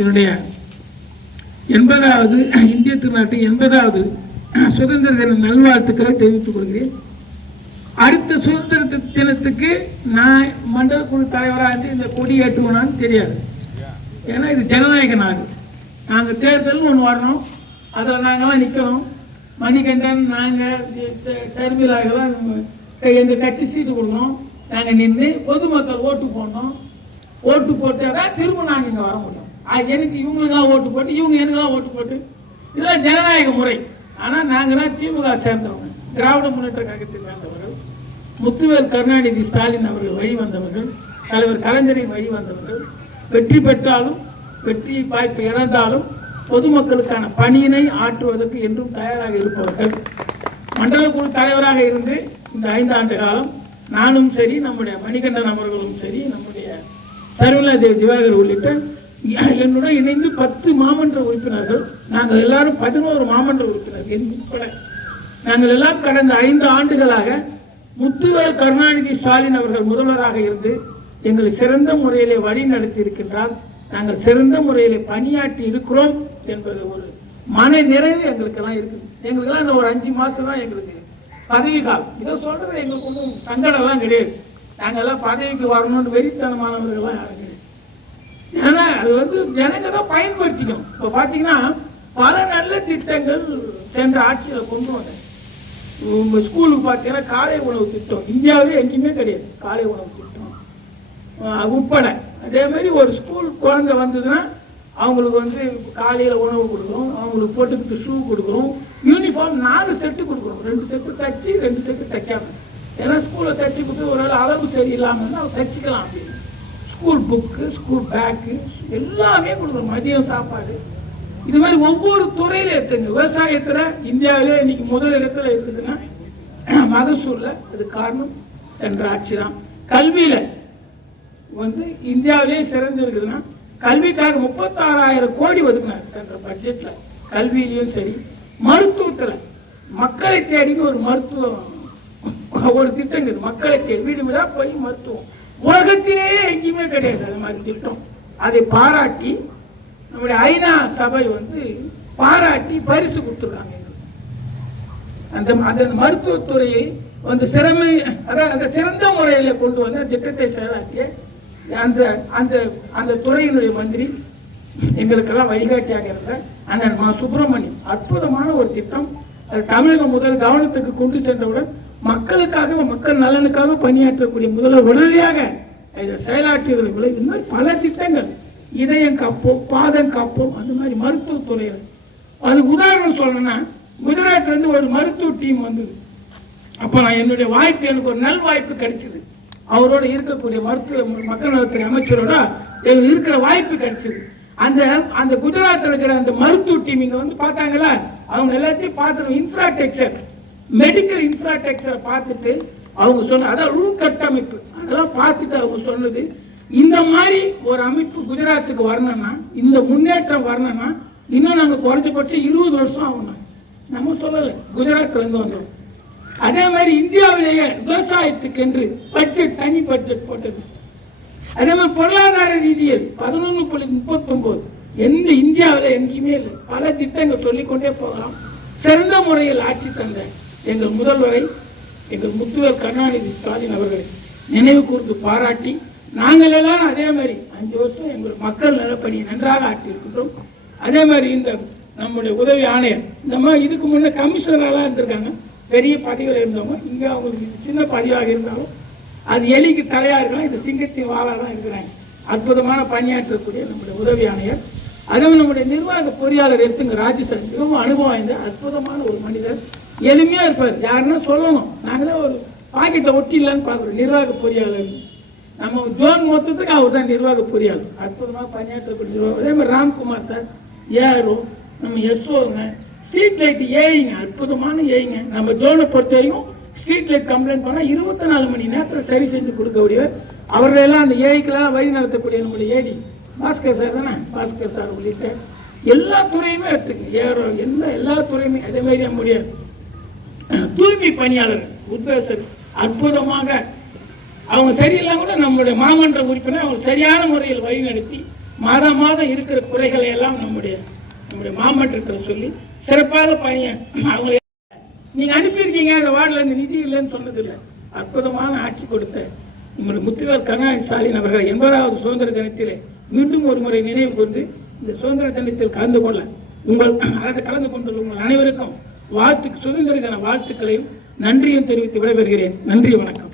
என்னுடைய 80வது இந்திய திருநாட்டின் 80வது சுதந்திர தின நல்வாழ்த்துக்களை தெரிவித்துக் கொள்கிறேன். அடுத்த சுதந்திர தினத்துக்கு நான் மண்டல குழு தலைவராக இந்த கொடி ஏற்றுவோனான்னு தெரியாது. ஏன்னா இது ஜனநாயக நாடு. நாங்கள் தேர்தல்னு ஒன்று வரணும், அதில் நாங்கள்லாம் நிற்கணும். மணிகண்டன், நாங்கள் சர்மிலாகலாம் எங்கள் கட்சி சீட்டு கொடுக்கணும். நாங்கள் நின்று பொதுமக்கள் ஓட்டு போடணும். ஓட்டு போட்டால் தான் திரும்ப நாங்கள் இங்கே வர முடியும். அது எனக்கு இவங்களுக்கெல்லாம் ஓட்டு போட்டு இவங்க எனக்குலாம் ஓட்டு போட்டு இதெல்லாம் ஜனநாயக முறை. ஆனால் நாங்கள்லாம் திமுக சேர்ந்தவங்க, திராவிட முன்னேற்ற கழகத்தை சேர்ந்தவர்கள், முத்துவேல் கருணாநிதி ஸ்டாலின் அவர்கள் வழி வந்தவர்கள், தலைவர் கலைஞரின் வழி வந்தவர்கள். வெற்றி பெற்றாலும் வெற்றி வாய்ப்பு இழந்தாலும் பொதுமக்களுக்கான பணியினை ஆற்றுவதற்கு என்றும் தயாராக இருப்பவர்கள். மண்டல குழு தலைவராக இருந்து இந்த 5 ஆண்டு காலம் நானும் சரி, நம்முடைய மணிகண்டன் அவர்களும் சரி, நம்முடைய சர்மிளா தேவி திவாகர் உள்ளிட்ட என்னுடன் இணைந்து 10 மாமன்ற உறுப்பினர்கள், நாங்கள் எல்லாரும் 11 மாமன்ற உறுப்பினர்கள் உட்பட நாங்கள் எல்லாம் கடந்த 5 ஆண்டுகளாக முத்துவேல் கருணாநிதி ஸ்டாலின் அவர்கள் முதல்வராக இருந்து எங்களை சிறந்த முறையிலே வழி நடத்தி இருக்கின்றார். நாங்கள் சிறந்த முறையிலே பணியாற்றி இருக்கிறோம் என்பது ஒரு மன நிறைவு எங்களுக்கெல்லாம் இருக்குது. எங்களுக்கெல்லாம் இன்னும் ஒரு 5 மாதம் தான் எங்களுக்கு பதவி காலம். இதை சொல்றது எங்களுக்கு ஒன்றும் சங்கடம்லாம் கிடையாது. நாங்கள்லாம் பதவிக்கு வரணும்னு வெறித்தனமானவர்கள்லாம் யாரும் கிடையாது. ஏன்னா அது ஜனங்க தான் பயன்படுத்திக்கணும். இப்போ பார்த்தீங்கன்னா பல நல்ல திட்டங்கள் சென்ற ஆட்சியில் கொண்டு வந்தேன். ஸ்கூலுக்கு பார்த்தீங்கன்னா காலை உணவு திட்டம் இந்தியாவிலே எங்கேயுமே கிடையாது. காலை உணவு திட்டம் உட்பட அதே மாதிரி ஒரு ஸ்கூல் குழந்தை வந்ததுன்னா அவங்களுக்கு காலையில் உணவு கொடுக்குறோம், அவங்களுக்கு போட்டுக்கிட்டு ஷூ கொடுக்குறோம், யூனிஃபார்ம் 4 செட்டு கொடுக்குறோம். 2 செட்டு தைச்சி 2 செட்டு தைக்காம. ஏன்னா ஸ்கூலில் தைச்சி கொடுத்து ஒரு அளவு சரியில்லாமல் அவங்க தைச்சிக்கலாம் அப்படின்னு. ஸ்கூல் புக்கு, ஸ்கூல் பேக்கு எல்லாமே கொடுக்குறோம். மதியம் சாப்பாடு, இது மாதிரி ஒவ்வொரு துறையில எடுத்துங்க. விவசாயத்தில் இந்தியாவிலே இன்னைக்கு முதல் இடத்துல இருக்குதுன்னா மகசூலில், அது காரணம் சென்ற ஆட்சி தான். கல்வியில் இந்தியாவிலே சிறந்து இருக்குதுன்னா கல்விக்காக 36,000 கோடி ஒதுக்கினார் சென்ற பட்ஜெட்ல. கல்வியிலையும் சரி, மருத்துவத்தில் மக்களை தேடின்னு ஒரு மருத்துவம் ஒரு திட்டம் இருக்குது. மக்களை தேடி வீடு வீடா போய் மருத்துவம் உலகத்திலேயே எங்கேயுமே கிடையாது அது மாதிரி திட்டம். அதை பாராட்டி நம்முடைய ஐநா சபை பாராட்டி பரிசு கொடுத்துருக்காங்க. அந்த மருத்துவத்துறையை அந்த சிறந்த முறையில கொண்டு வந்த திட்டத்தை செயலாற்றிய அந்த துறையினுடைய மந்திரி எங்களுக்கெல்லாம் வழிகாட்டியாக இருந்த அண்ணன் மா சுப்பிரமணியம் அற்புதமான ஒரு திட்டம். அது தமிழகம் முதல் கவனத்துக்கு கொண்டு சென்றவுடன் மக்களுக்காக, மக்கள் நலனுக்காக பணியாற்றக்கூடிய முதல்வர் உடனடியாக இதை செயலாற்றுவதில்லை. இது மாதிரி பல திட்டங்கள், இதயம் காப்போம், பாதம் காப்போம், அந்த மாதிரி மருத்துவத்துறையில். அதுக்கு உதாரணம் சொல்லணும்னா குஜராத்லேருந்து ஒரு மருத்துவ டீம் வந்தது. அப்போ நான் என்னுடைய வாய்ப்பு, எனக்கு ஒரு நல் வாய்ப்பு கிடைச்சிது. அவரோட இருக்கக்கூடிய மருத்துவ மக்கள் நலத்துறை அமைச்சரோட எனக்கு இருக்கிற வாய்ப்பு கிடைச்சிது. அந்த குஜராத்தில் இருக்கிற அந்த மருத்துவ டீம் இங்கே பார்த்தாங்களா, அவங்க எல்லாத்தையும் பார்த்து இன்ஃப்ராஸ்ட்ரக்சர், மெடிக்கல் இன்ஃப்ராஸ்ட்ரக்சரை பார்த்துட்டு அவங்க சொன்ன, அதாவது உள்கட்டமைப்பு அதெல்லாம் பார்த்துட்டு அவங்க சொன்னது, இந்த மாதிரி ஒரு அமைப்பு குஜராத்துக்கு வரணும்னா, இந்த முன்னேற்றம் வரணும்னா இன்னும் நாங்கள் குறைஞ்சபட்சம் 20 வருஷம் ஆகணும். நம்ம சொல்லலை, குஜராத்ல இருந்து வந்தோம். அதே மாதிரி இந்தியாவிலேயே விவசாயத்துக்கு என்று பட்ஜெட், தனி பட்ஜெட் போட்டது. அதே மாதிரி பொருளாதார ரீதியில் 11.39 எந்த இந்தியாவில் எங்கேயுமே இல்லை. பல திட்டங்கள் சொல்லிக்கொண்டே போகலாம். சிறந்த முறையில் ஆட்சி தந்த எங்கள் முதல்வரை, எங்கள் முத்துவேல் கருணாநிதி ஸ்டாலின் அவர்களை நினைவு கூர்ந்து பாராட்டி, நாங்கள் எல்லாம் அதே மாதிரி 5 வருஷம் எங்கள் மக்கள் நலப்பணியை நன்றாக ஆற்றியிருக்கின்றோம். அதே மாதிரி இந்த நம்முடைய உதவி ஆணையர், இந்த மாதிரி இதுக்கு முன்னே கமிஷனரெல்லாம் இருந்திருக்காங்க, பெரிய பதவியில் இருந்தவங்க. இங்கே அவங்களுக்கு சின்ன பதிவாக இருந்தாலும் அது எலிக்கு தலையாக இருக்கலாம், இந்த சிங்கத்தின் வாழாக தான் இருக்கிறாங்க. அற்புதமான பணியாற்றக்கூடிய நம்முடைய உதவி ஆணையர். அதே மாதிரி நம்முடைய நிர்வாக பொறியாளர் எடுத்துங்க, ராஜேஷன், மிகவும் அனுபவம் வாய்ந்த அற்புதமான ஒரு மனிதர். எளிமையாக இருப்பார். யாருன்னா சொல்லணும், நாங்களே ஒரு பாக்கெட்டை ஒட்டிடலான்னு பார்க்குறோம். நிர்வாக பொறியாளர் நம்ம ஜோன் மொத்தத்துக்கு அவர் தான் நிர்வாக பொறியாளர். அற்புதமாக பணியாற்றக்கூடிய நிர்வாகம். அதே மாதிரி ராம்குமார் சார், ஏஆர்ஓ, நம்ம எஸ்ஓங்க, ஸ்ட்ரீட் லைட் ஏஐங்க, அற்புதமான ஏஐங்க. நம்ம ஜோனை பொறுத்த வரைக்கும் ஸ்ட்ரீட் லைட் கம்ப்ளைண்ட் பண்ணால் 24 மணி நேரத்தில் சரி செஞ்சு கொடுக்கக்கூடியவர். அவர்களெல்லாம் அந்த ஏஐக்கெல்லாம் வழி நடத்தக்கூடிய நம்முடைய ஏடி பாஸ்கர் சார் தானே, பாஸ்கர் சார் உள்ளிட்ட எல்லா துறையுமே எடுத்துக்கு ஏஆர்ஓ, எல்லா துறையுமே. அதே மாதிரி நம்முடைய தூய்மை பணியாளர் உத்வேசர் அற்புதமாக, அவங்க சரியில்லாம கூட நம்முடைய மாமன்ற உறுப்பினர் அவங்க சரியான முறையில் வழி நடத்தி மாதம் மாதம் இருக்கிற குறைகளை எல்லாம் நம்முடைய மாமன்றத்தில் சொல்லி சிறப்பாக அவங்க நீங்க அனுப்பியிருக்கீங்க அந்த வார்டில் இந்த நிதி இல்லைன்னு சொன்னதில்லை. அற்புதமான ஆட்சி கொடுத்த நம்முடைய முத்துவேல் கருணாநிதி ஸ்டாலின் அவர்கள் 80வது சுதந்திர தினத்திலே மீண்டும் ஒரு முறை நினைவு கூர்ந்து இந்த சுதந்திர தினத்தில் கலந்து கொண்டுள்ள உங்கள் அனைவருக்கும் சுதந்திர தின வாழ்த்துக்களையும் நன்றியும் தெரிவித்து விடைபெறுகிறேன். நன்றி, வணக்கம்.